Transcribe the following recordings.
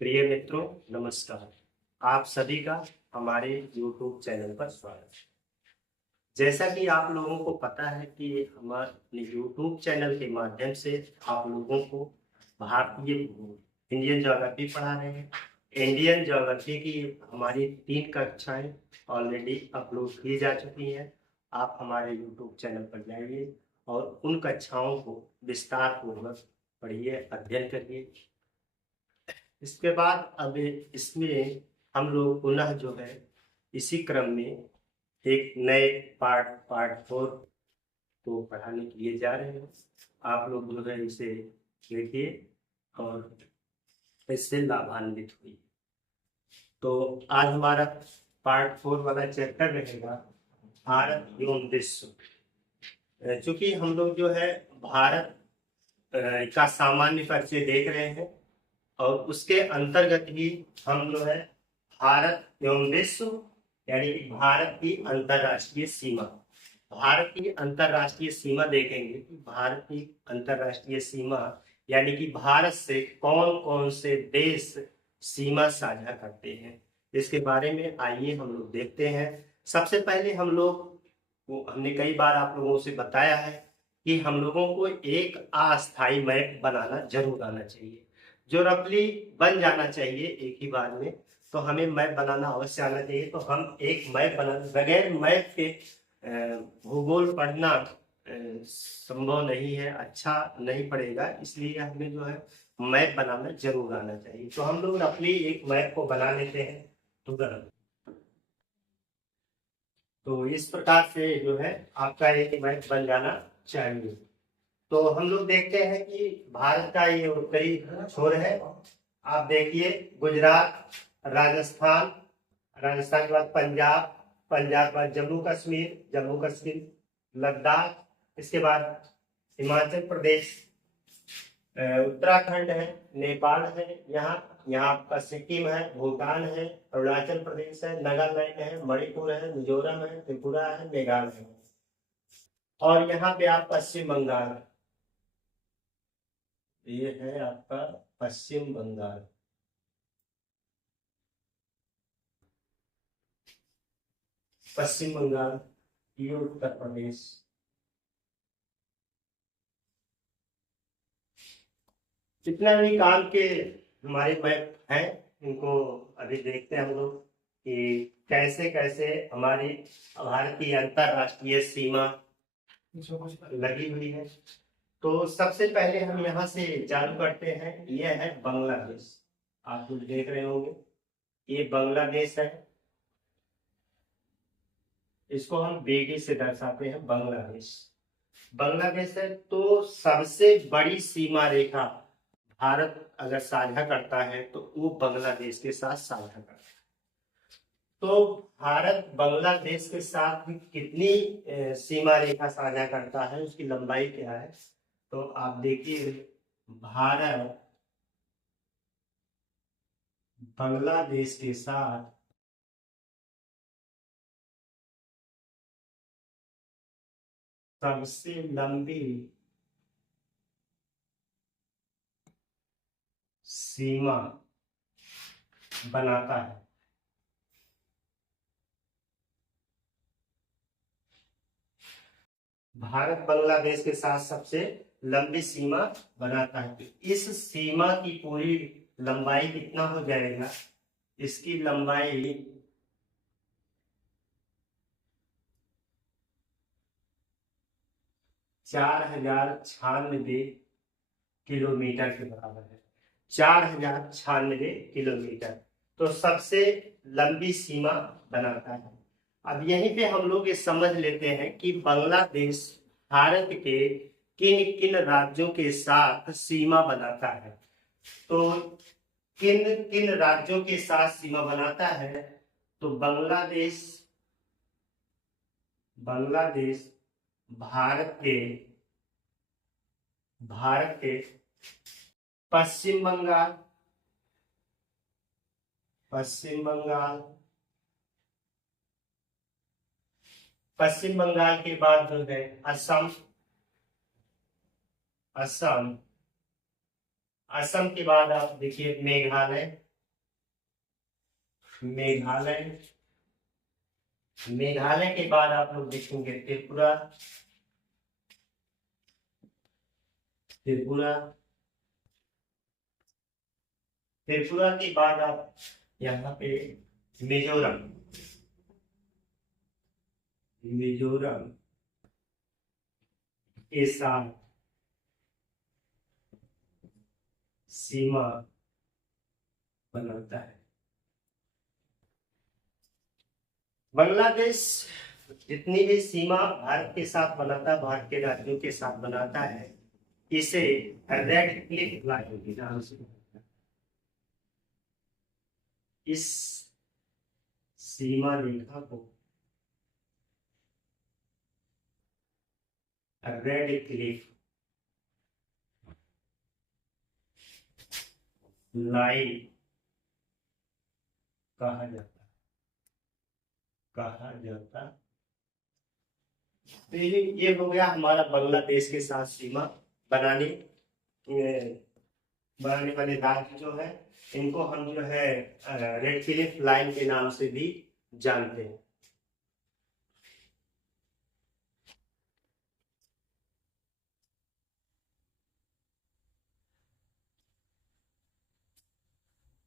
प्रिय मित्रों, नमस्कार। आप सभी का हमारे YouTube चैनल पर स्वागत है। जैसा कि आप लोगों को पता है कि हमारे YouTube चैनल के माध्यम से आप लोगों को भारतीय इंडियन ज्योग्राफी पढ़ा रहे हैं। इंडियन ज्योग्राफी की हमारी 3 कक्षाएं ऑलरेडी अपलोड की जा चुकी हैं। आप हमारे YouTube चैनल पर जाइए और उन कक्षाओं को विस्तार पूर्वक पढ़िए, अध्ययन करिए। इसके बाद अब इसमें हम लोग पुनः जो है इसी क्रम में एक नए पार्ट 4 को पढ़ाने के लिए जा रहे हैं। आप लोग जो है इसे देखिए और इससे लाभान्वित हुई। तो आज हमारा पार्ट 4 वाला चैप्टर रहेगा भारत एवं विश्व। चूंकि हम लोग जो है भारत का सामान्य परिचय देख रहे हैं और उसके अंतर्गत ही हम जो है भारत एवं विश्व यानी कि भारत की अंतरराष्ट्रीय सीमा, भारत की अंतरराष्ट्रीय सीमा देखेंगे कि भारत की अंतरराष्ट्रीय सीमा यानी कि भारत से कौन कौन से देश सीमा साझा करते हैं, इसके बारे में आइए हम लोग देखते हैं। सबसे पहले हमने कई बार आप लोगों से बताया है कि हम लोगों को एक अस्थायी मैप बनाना जरूर आना चाहिए, जो रफली बन जाना चाहिए एक ही बार में। तो हमें मैप बनाना अवश्य आना चाहिए। तो हम एक मैप बना, बगैर मैप के भूगोल पढ़ना संभव नहीं है, अच्छा नहीं पड़ेगा। इसलिए हमें जो है मैप बनाना जरूर आना चाहिए। तो हम लोग रफली एक मैप को बना लेते हैं तुरंत। तो इस प्रकार से जो है आपका एक मैप बन जाना चाहिए। तो हम लोग देखते हैं कि भारत का ये उत्तरी छोर है। आप देखिए गुजरात, राजस्थान, राजस्थान के बाद पंजाब, पंजाब के बाद जम्मू कश्मीर, जम्मू कश्मीर, लद्दाख, इसके बाद हिमाचल प्रदेश, उत्तराखंड है, नेपाल है, यहाँ आपका सिक्किम है, भूटान है, अरुणाचल प्रदेश है, नागालैंड है, मणिपुर है, मिजोरम है, त्रिपुरा है, मेघालय है और यहाँ पे आप पश्चिम बंगाल, ये है आपका पश्चिम बंगाल। पश्चिम बंगाल, ये उत्तर प्रदेश। जितना भी काम के हमारे मैप हैं इनको अभी देखते हैं हम लोग कि कैसे कैसे हमारी भारत की अंतरराष्ट्रीय सीमा लगी हुई है। तो सबसे पहले हम यहाँ से चालू करते हैं। ये है बांग्लादेश, आप कुछ देख रहे होंगे, ये बांग्लादेश है। इसको हम बेटी से दर्शाते हैं बांग्लादेश। बांग्लादेश है तो सबसे बड़ी सीमा रेखा भारत अगर साझा करता है तो वो बांग्लादेश के साथ साझा करता है। तो भारत बांग्लादेश के साथ कितनी सीमा रेखा साझा करता है, उसकी लंबाई क्या है? तो आप देखिए, भारत बांग्लादेश के साथ सबसे लंबी सीमा बनाता है। भारत बांग्लादेश के साथ सबसे लंबी सीमा बनाता है। इस सीमा की पूरी लंबाई कितना हो जाएगा? इसकी लंबाई 4096 किलोमीटर के बराबर है। 4096 किलोमीटर तो सबसे लंबी सीमा बनाता है। अब यहीं पे हम लोग ये समझ लेते हैं कि बांग्लादेश भारत के किन किन राज्यों के साथ सीमा बनाता है। तो किन किन राज्यों के साथ सीमा बनाता है? तो बांग्लादेश बांग्लादेश भारत के पश्चिम बंगाल, पश्चिम बंगाल, पश्चिम बंगाल के बाद जो है असम, असम, असम के बाद आप देखिए मेघालय, मेघालय, मेघालय के बाद आप लोग देखेंगे त्रिपुरा, त्रिपुरा, त्रिपुरा के बाद आप यहाँ पे मिजोरम, मिजोरम के साथ सीमा बनाता है। बांग्लादेश जितनी भी सीमा भारत के साथ बनाता है, भारत के राज्यों के साथ बनाता है, इसे रेड क्लिफ लाइन के नाम से, इस सीमा रेखा को रेड क्लिफ लाइन कहा जाता, कहा जाता। तो ये हो गया हमारा बांग्लादेश के साथ सीमा बनाने बनाने वाले राज्य जो है, इनको हम जो है रेड क्लिफ लाइन के नाम से भी जानते हैं।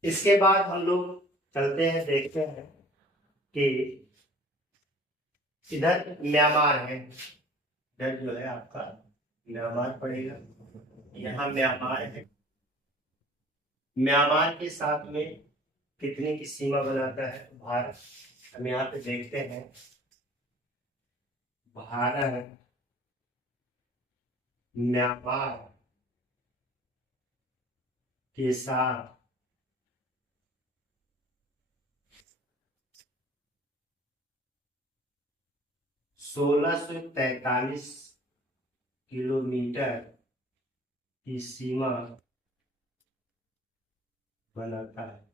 इसके बाद हम लोग चलते हैं, देखते हैं कि इधर म्यांमार है, इधर जो है आपका म्यांमार पड़ेगा, यहाँ म्यांमार है। म्यांमार के साथ में कितने की सीमा बनाता है भारत, हम यहाँ पे देखते हैं। भारत म्यांमार के साथ 1643 किलोमीटर की सीमा बनाता है।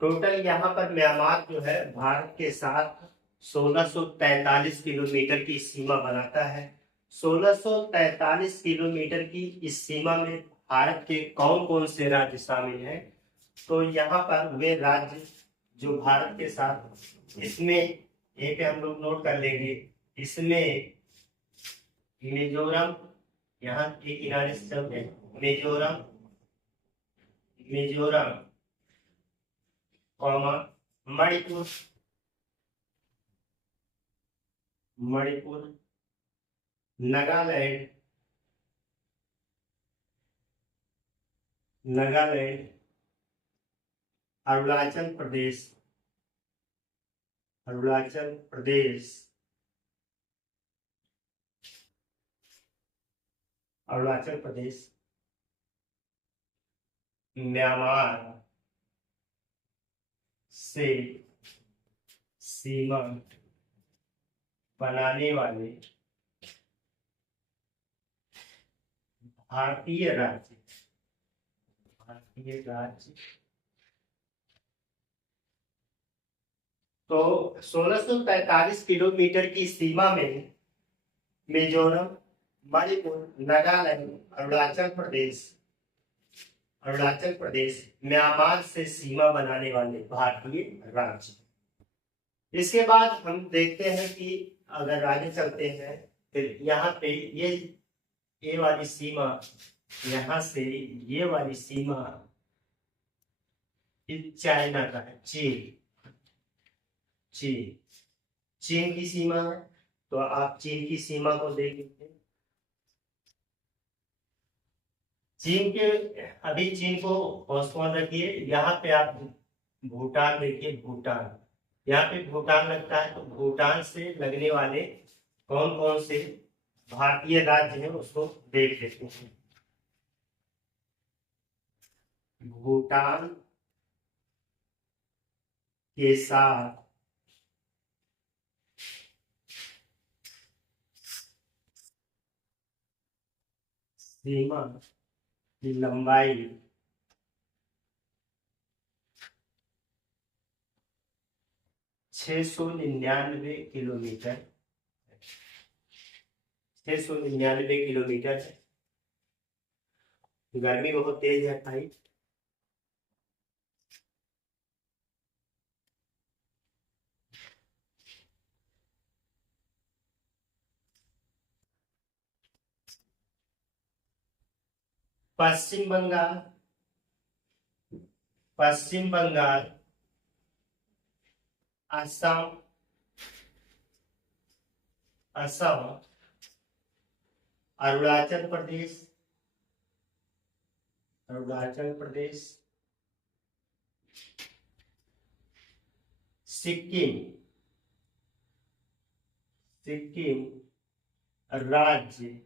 टोटल यहाँ पर म्यांमार जो है भारत के साथ 1643 किलोमीटर की सीमा बनाता है। 1643 किलोमीटर की इस सीमा में भारत के कौन कौन से राज्य शामिल हैं, तो यहाँ पर वे राज्य जो भारत के साथ, इसमें एक हम लोग नोट कर लेंगे, इसमें मिजोरम, यहाँ के किनारे से चलते हैं, मिजोरम, मिजोरम, मणिपुर, मणिपुर, नागालैंड, नागालैंड, अरुणाचल प्रदेश, अरुणाचल प्रदेश, अरुणाचल प्रदेश, म्यांमार से सीमा बनाने वाले भारतीय राज्य, भारतीय राज्य। तो 1643 किलोमीटर की सीमा में मिजोरम, मणिपुर, नागालैंड, अरुणाचल प्रदेश, म्यांमार से सीमा बनाने वाले भारतीय राज्य। इसके बाद हम देखते हैं कि अगर आगे चलते हैं, फिर यहाँ पे ये वाली सीमा, यहाँ से ये वाली सीमा चाइना का है, चीन की सीमा है। तो आप चीन की सीमा को देख लीजिए। चीन के, अभी चीन को पोस्टपोन रखिए, यहाँ पे आप भूटान देखिए, भूटान, यहाँ पे भूटान लगता है। तो भूटान से लगने वाले कौन कौन से भारतीय राज्य हैं उसको देख लेते हैं। भूटान के साथ सीमा की लंबाई 699 किलोमीटर, 699 किलोमीटर है। गर्मी बहुत तेज है भाई। पश्चिम बंगाल, पश्चिम बंगाल, असम, असम, अरुणाचल प्रदेश, अरुणाचल प्रदेश, सिक्किम, सिक्किम राज्य,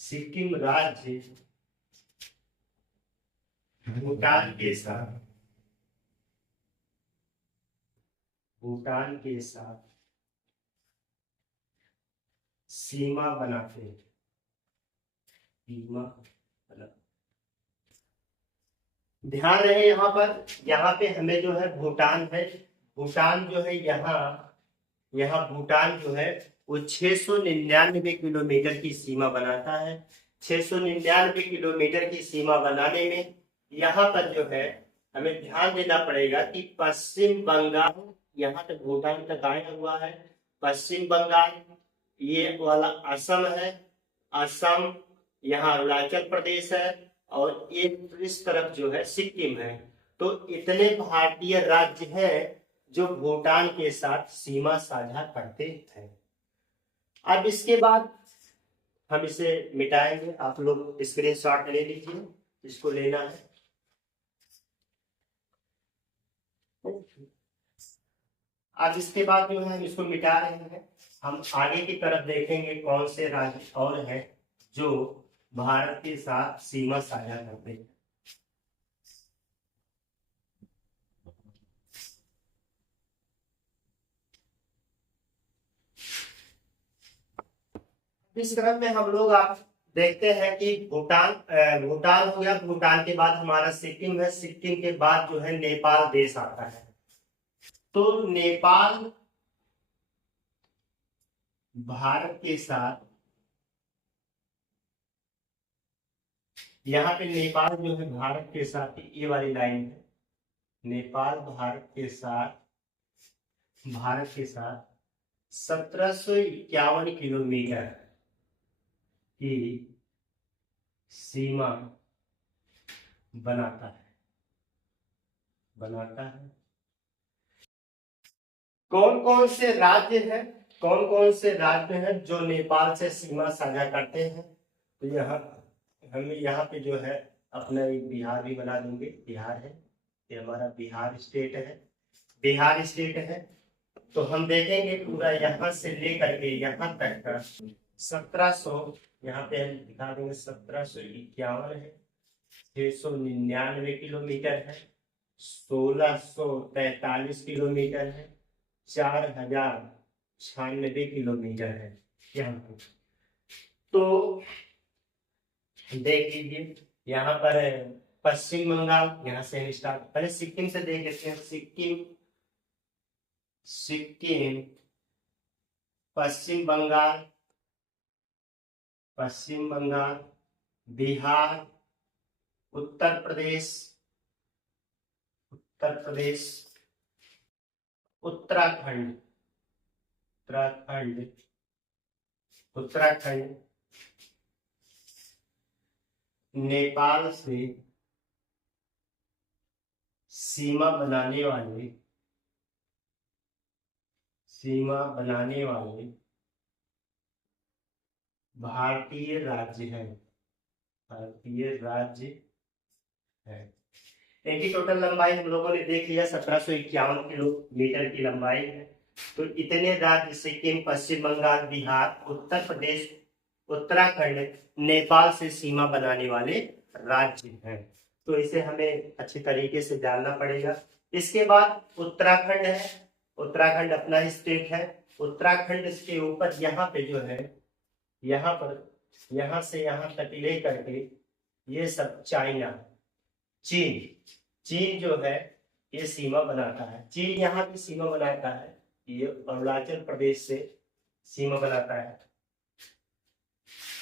सिक्किम राज्य, भूटान के साथ, भूटान के साथ सीमा बनाते हैं, सीमा बना। ध्यान रहे यहाँ पे हमें जो है भूटान है, भूटान जो है यहाँ भूटान जो है वो 699 किलोमीटर की सीमा बनाता है। 699 किलोमीटर की सीमा बनाने में यहाँ पर जो है हमें ध्यान देना पड़ेगा कि पश्चिम बंगाल यहाँ तक भूटान तक आया हुआ है, पश्चिम बंगाल ये वाला असम है, असम यहाँ अरुणाचल प्रदेश है, और एक इस तरफ जो है सिक्किम है। तो इतने भारतीय राज्य हैं जो भूटान के साथ सीमा साझा करते हैं। अब इसके बाद हम इसे मिटाएंगे, आप लोग स्क्रीनशॉट ले लीजिए, इसको लेना है। अब इसके बाद जो है हम इसको मिटा रहे हैं, हम आगे की तरफ देखेंगे कौन से राज्य और हैं जो भारत के साथ सीमा साझा करते हैं। इस क्रम में हम लोग आप देखते हैं कि भूटान हो गया, भूटान के बाद हमारा सिक्किम है, सिक्किम के बाद जो है नेपाल देश आता है। तो नेपाल भारत के साथ, यहाँ पे नेपाल जो है भारत के साथ, ये वाली लाइन है, नेपाल भारत के साथ, भारत के साथ 1751 किलोमीटर की सीमा बनाता है, बनाता है। कौन कौन से राज्य हैं, कौन कौन से राज्य हैं जो नेपाल से सीमा साझा करते हैं? तो यहाँ हम यहाँ पे जो है अपना एक बिहार भी बना देंगे, बिहार है, ये हमारा बिहार स्टेट है, बिहार स्टेट है। तो हम देखेंगे पूरा यहाँ से लेकर के यहाँ तक का 1700, यहाँ पे हम दिखा देंगे 1751 है, 699 किलोमीटर है, 1643 किलोमीटर है, 4096 किलोमीटर है यहाँ पर। तो देख लीजिए यहाँ पर पश्चिम बंगाल, यहाँ से हम स्टार्ट, पहले सिक्किम से देख लेते हैं। सिक्किम, सिक्किम, पश्चिम बंगाल, पश्चिम बंगाल, बिहार, उत्तर प्रदेश, उत्तर प्रदेश, उत्तराखंड, उत्तराखंड, उत्तराखंड, नेपाल से सीमा बनाने वाले, सीमा बनाने वाले भारतीय राज्य है, भारतीय राज्य है। इनकी टोटल लंबाई हम लोगों ने देख लिया 1751 किलोमीटर की लंबाई है। तो इतने राज्य सिक्किम, पश्चिम बंगाल, बिहार, उत्तर प्रदेश, उत्तराखंड नेपाल से सीमा बनाने वाले राज्य हैं। तो इसे हमें अच्छे तरीके से जानना पड़ेगा। इसके बाद उत्तराखंड है, उत्तराखंड अपना स्टेट है। उत्तराखंड के ऊपर यहाँ पे जो है, यहाँ पर, यहाँ से यहाँ तक ले करके ये सब चाइना, चीन, चीन जो है ये सीमा बनाता है। चीन यहाँ की सीमा बनाता है, ये अरुणाचल प्रदेश से सीमा बनाता है।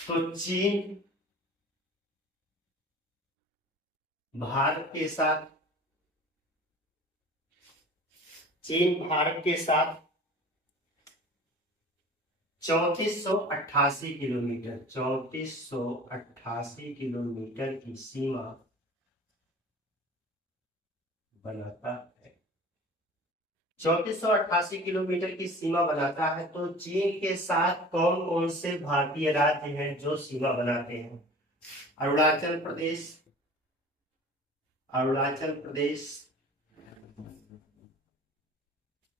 तो चीन भारत के साथ चीन भारत के साथ 3488 किलोमीटर 3488 किलोमीटर की सीमा बनाता है। 3488 किलोमीटर की सीमा बनाता है। तो चीन के साथ कौन कौन से भारतीय राज्य हैं जो सीमा बनाते हैं? अरुणाचल प्रदेश, अरुणाचल प्रदेश,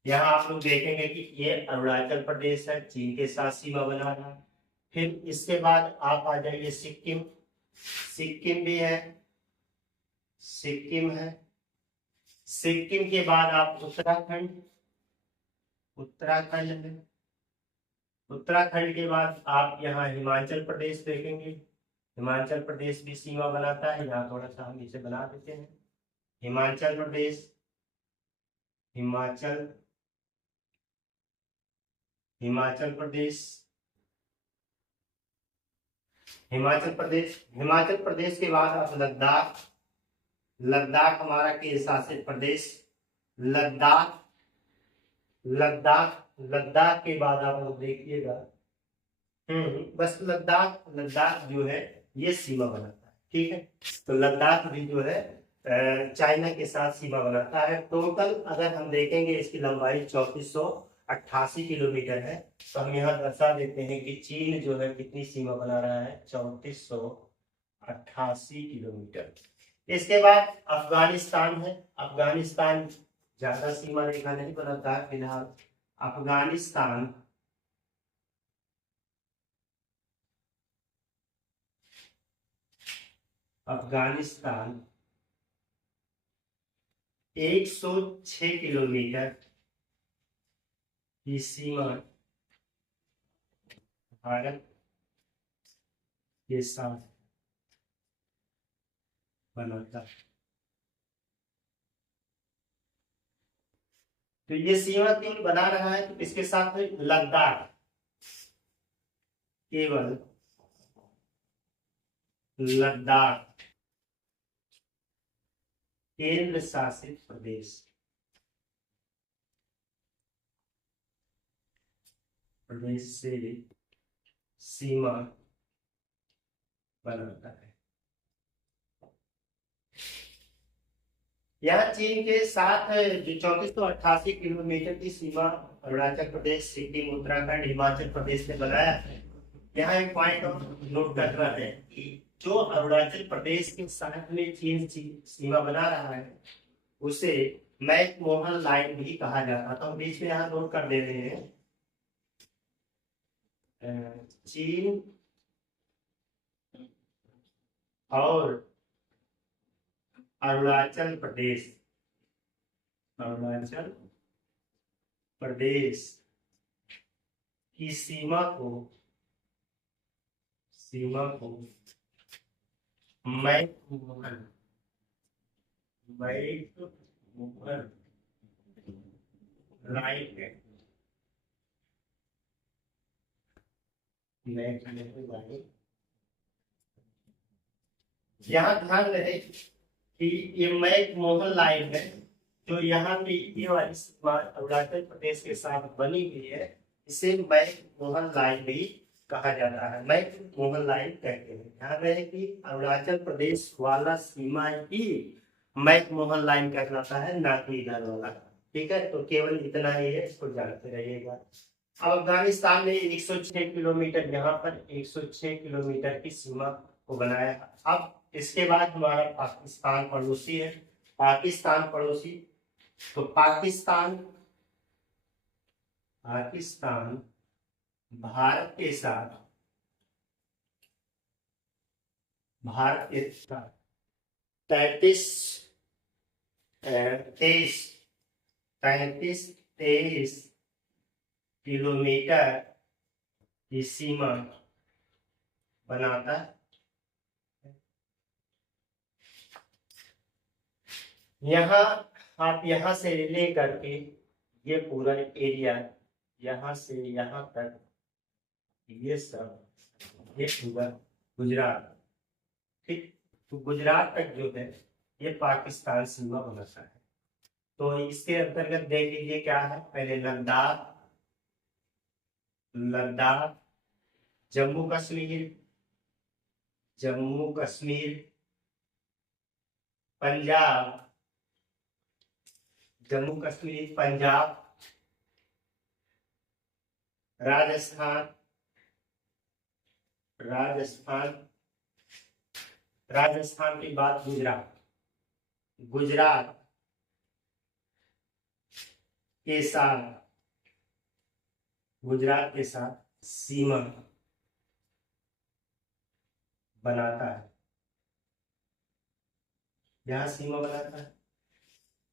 यहाँ आप लोग देखेंगे कि ये अरुणाचल प्रदेश है, चीन के साथ सीमा बना रहा है। फिर इसके बाद आप आ जाइए सिक्किम, सिक्किम भी है, सिक्किम है। सिक्किम के बाद आप उत्तराखंड, उत्तराखंड में, उत्तराखंड के बाद आप यहाँ हिमाचल प्रदेश देखेंगे, हिमाचल प्रदेश भी सीमा बनाता है। यहाँ थोड़ा सा हम इसे बना देते हैं, हिमाचल प्रदेश, हिमाचल, हिमाचल प्रदेश, हिमाचल प्रदेश, हिमाचल प्रदेश के बाद आप लद्दाख, लद्दाख हमारा केंद्र शासित प्रदेश, लद्दाख, लद्दाख, लद्दाख के बाद आप लोग देखिएगा, बस लद्दाख, लद्दाख जो है ये सीमा बनाता है। ठीक है, तो लद्दाख भी जो है चाइना के साथ सीमा बनाता है। टोटल अगर हम देखेंगे इसकी लंबाई 3488 किलोमीटर है। तो हम यहाँ दर्शा देते हैं कि चीन जो है कितनी सीमा बना रहा है, 3488 किलोमीटर। इसके बाद अफगानिस्तान है, अफगानिस्तान ज्यादा सीमा रेखा नहीं बनाता है फिलहाल। अफगानिस्तान, अफगानिस्तान 106 किलोमीटर की सीमा भारत के साथ बनाता है। तो ये सीमा केवल बना रहा है, तो इसके साथ में लद्दाख, केवल लद्दाख केंद्र शासित प्रदेश, प्रदेश से सीमा बनाता है। यहाँ चीन के साथ जो 3488 किलोमीटर की सीमा अरुणाचल प्रदेश, सिक्किम, उत्तराखंड, हिमाचल प्रदेश ने बनाया है। यहाँ एक पॉइंट और नोट करना है कि जो अरुणाचल प्रदेश के साथ में चीन सीमा बना रहा है उसे मैकमोहन लाइन भी कहा जाता है। तो हम बीच में यहाँ नोट कर दे रहे हैं, चीन और अरुणाचल प्रदेश, अरुणाचल प्रदेश की सीमा को मैकमोहन लाइन है। यहाँ ध्यान रहे कि ये मैकमोहन लाइन है, जो यहाँ पे ये वाली सीमा अरुणाचल प्रदेश के साथ बनी हुई है, इसे मैकमोहन लाइन भी कहा जाता है, मैकमोहन लाइन कहते हैं। ध्यान रहे कि अरुणाचल प्रदेश वाला सीमा ही मैकमोहन लाइन कहलाता है, ना कि इधर वाला। ठीक है, तो केवल इतना ही है, इसको जानते रहिएगा। अफगानिस्तान ने 106 किलोमीटर, यहाँ पर 106 किलोमीटर की सीमा को बनाया। अब इसके बाद हमारा पाकिस्तान पड़ोसी है, पाकिस्तान पड़ोसी। तो पाकिस्तान, पाकिस्तान भारत के साथ, भारत के साथ 33 किलोमीटर की सीमा बनाता है। यहाँ आप यहाँ से लेकर के ये पूरा एरिया, यहाँ से यहाँ तक, ये सब, ये पूरा गुजरात। ठीक, तो गुजरात तक जो है ये पाकिस्तान सीमा बनाता है। तो इसके अंतर्गत देख लीजिए क्या है, पहले लद्दाख, लद्दाख, जम्मू कश्मीर, जम्मू कश्मीर, पंजाब, जम्मू कश्मीर, पंजाब, राजस्थान, राजस्थान, राजस्थान के बाद गुजरात, गुजरात के साथ, गुजरात के साथ सीमा बनाता है, यहां सीमा बनाता है।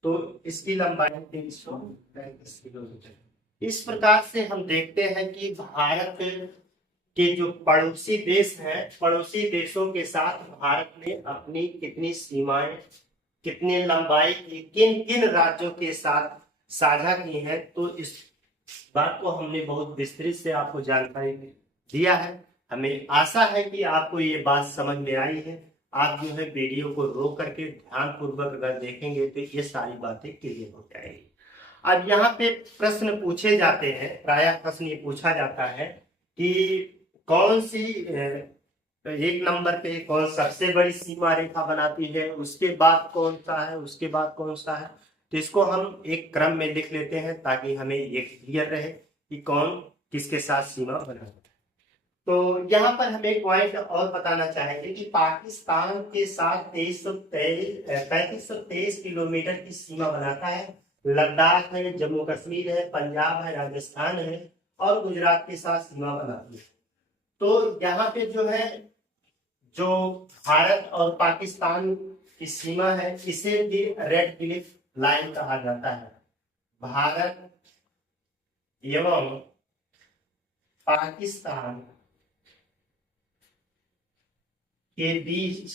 तो इसकी लंबाई 335 किलोमीटर। इस प्रकार से हम देखते हैं कि भारत के जो पड़ोसी देश हैं, पड़ोसी देशों के साथ भारत ने अपनी कितनी सीमाएं, कितनी लंबाई की, किन किन राज्यों के साथ साझा की है। तो इस बात को हमने बहुत विस्तृत से आपको जानकारी दिया है। हमें आशा है कि आपको ये बात समझ में आई है। आप जो है वीडियो को रोक करके ध्यान पूर्वक अगर देखेंगे तो ये सारी बातें क्लियर हो जाएगी। अब यहाँ पे प्रश्न पूछे जाते हैं, प्रायः प्रश्न ये पूछा जाता है कि कौन सी एक नंबर पे कौन सबसे बड़ी सीमा रेखा बनाती है, उसके बाद कौन सा है, उसके बाद कौन सा है। तो इसको हम एक क्रम में लिख लेते हैं ताकि हमें ये क्लियर रहे कि कौन किसके साथ सीमा बनाता है। तो यहाँ पर हम एक पॉइंट और बताना चाहेंगे कि पाकिस्तान के साथ 3523 किलोमीटर की सीमा बनाता है। लद्दाख है, जम्मू कश्मीर है, पंजाब है, राजस्थान है और गुजरात के साथ सीमा बनाती है। तो यहाँ पे जो है, जो भारत और पाकिस्तान की सीमा है, इसे भी रेड क्लिफ लाइन कहा जाता है। भारत एवं पाकिस्तान के बीच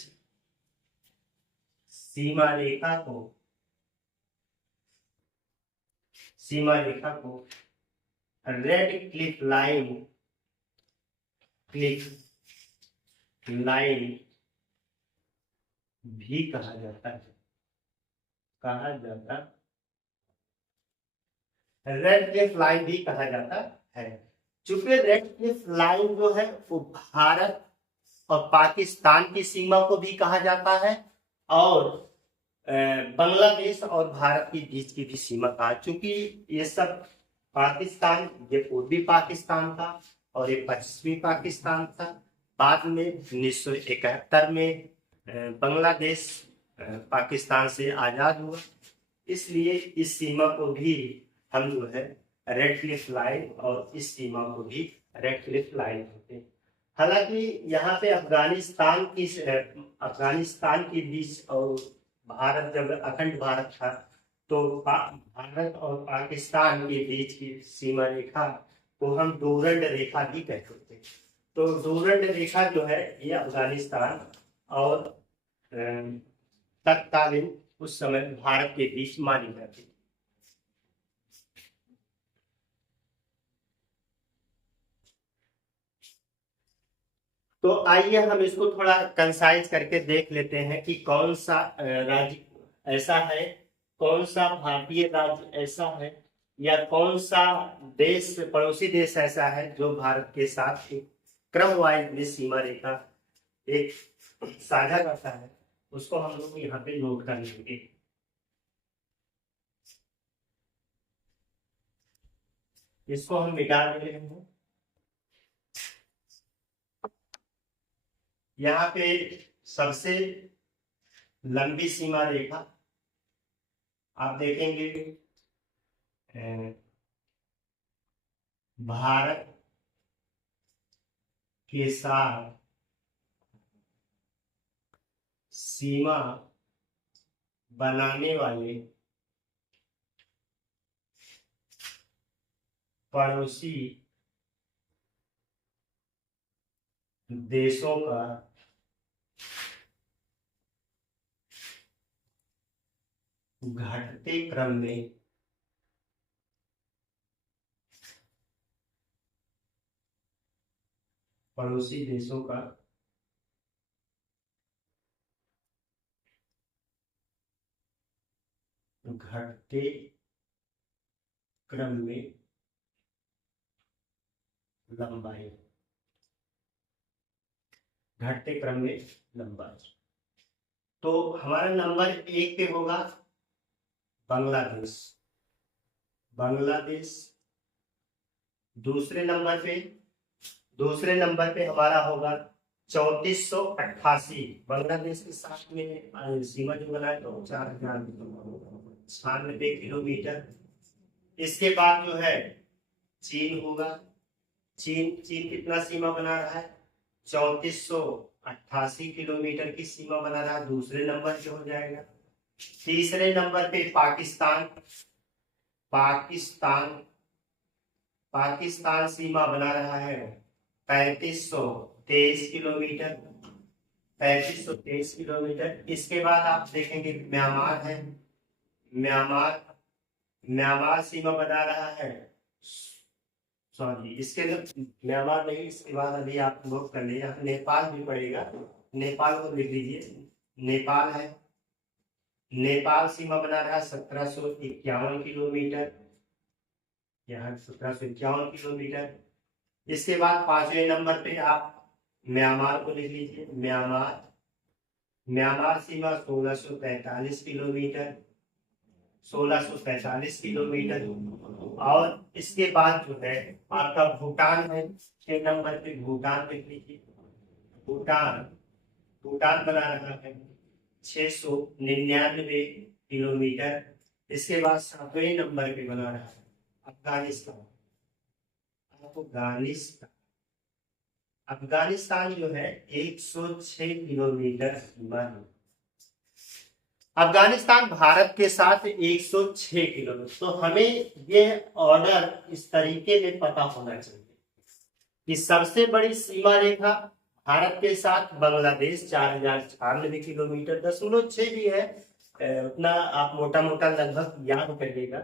सीमा रेखा को, सीमा रेखा को red Cliff line, Cliff line भी कहा जाता है, कहा जाता, रेड क्लिफ लाइन भी कहा जाता है। चूंकि रेड क्लिफ लाइन जो है वो भारत और पाकिस्तान की सीमा को भी कहा जाता है और बांग्लादेश और भारत के बीच की भी सीमा कहा, चूंकि ये सब पाकिस्तान, ये पूर्वी पाकिस्तान था और ये पश्चिमी पाकिस्तान था। बाद में 1971 में बांग्लादेश पाकिस्तान से आजाद हुआ, इसलिए इस सीमा को भी हम जो है रेड क्लिफ लाइन और इस सीमा को भी रेड क्लिफ लाइन होते हैं। हालांकि यहाँ पे अफगानिस्तान के बीच और भारत, जब अखंड भारत था तो भारत और पाकिस्तान के बीच की सीमा रेखा को हम डोरंड रेखा भी कहते थे। तो डोरंड रेखा जो है ये अफगानिस्तान और तत्कालीन उस समय भारत के बीच मानी जाती थी। तो आइए हम इसको थोड़ा कंसाइज करके देख लेते हैं कि कौन सा राज्य ऐसा है, कौन सा भारतीय राज्य ऐसा है या कौन सा देश, पड़ोसी देश ऐसा है जो भारत के साथ एक क्रम वाइज में सीमा रेखा एक साझा करता है। उसको हम लोग यहाँ पे नोट कर लेंगे। इसको हम मिटा दे रहे हैं। यहाँ पे सबसे लंबी सीमा रेखा आप देखेंगे भारत के साथ सीमा बनाने वाले पड़ोसी देशों का घटते क्रम में पड़ोसी देशों का घटते क्रम में लंबाई, घटते क्रम में लंबाई। तो हमारा नंबर 1 पे होगा बांग्लादेश, बांग्लादेश। दूसरे नंबर पे हमारा होगा 3488, बांग्लादेश के साथ में सीमा जो बनाए तो 4096 किलोमीटर। इसके बाद जो है चीन होगा, चीन कितना सीमा बना रहा है, 3488 किलोमीटर की सीमा बना रहा है, दूसरे नंबर पे हो जाएगा। तीसरे नंबर पे पाकिस्तान सीमा बना रहा है 3523 किलोमीटर, 3523 किलोमीटर। इसके बाद आप देखेंगे म्यांमार है, म्यांमार सीमा बना रहा है, सॉरी इसके म्यांमार नहीं, इसके बाद अभी आप नोट कर लीजिए, नेपाल भी पड़ेगा, नेपाल को लिख लीजिए। नेपाल है, नेपाल सीमा बना रहा है 1751 किलोमीटर, यहाँ 1751 किलोमीटर। इसके बाद 5वें नंबर पे आप म्यांमार को लिख लीजिए, म्यांमार सीमा 1645 किलोमीटर, 1645 किलोमीटर। और इसके बाद जो है आपका भूटान है, 6 नंबर पे भूटान लिख लीजिए, भूटान बना रहा है 699 किलोमीटर। इसके बाद 7वें नंबर पे बना रहा है अफगानिस्तान, अफगानिस्तान जो है 106 किलोमीटर सीमा है। अफगानिस्तान भारत के साथ 106 किलोमीटर। तो हमें ये ऑर्डर इस तरीके में पता होना चाहिए कि सबसे बड़ी सीमा रेखा भारत के साथ बांग्लादेश 4096 किलोमीटर, 0.6 भी है, उतना आप मोटा मोटा लगभग याद करिएगा।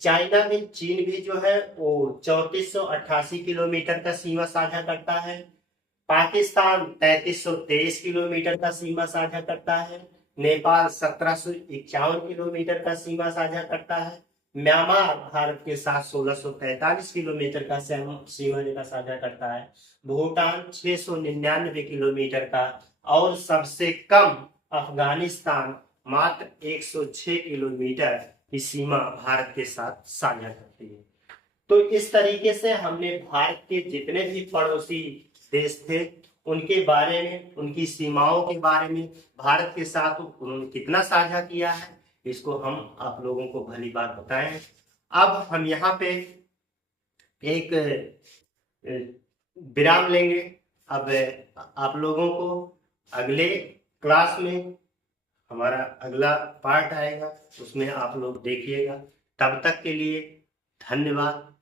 चाइना में चीन भी जो है वो 3488 किलोमीटर का सीमा साझा करता है, पाकिस्तान 3323 किलोमीटर का सीमा साझा करता है, नेपाल 1751 किलोमीटर का सीमा साझा करता है, म्यांमार भारत के साथ 1645 किलोमीटर का सीमा रेखा साझा करता है, भूटान 699 किलोमीटर का, और सबसे कम अफगानिस्तान मात्र 106 किलोमीटर की सीमा भारत के साथ साझा करती है। तो इस तरीके से हमने भारत के जितने भी पड़ोसी देश थे उनके बारे में, उनकी सीमाओं के बारे में, भारत के साथ उन्होंने कितना साझा किया है, इसको हम आप लोगों को भली बात बताएं। अब हम यहाँ पे एक विराम लेंगे। अब आप लोगों को अगले क्लास में हमारा अगला पार्ट आएगा, उसमें आप लोग देखिएगा। तब तक के लिए धन्यवाद।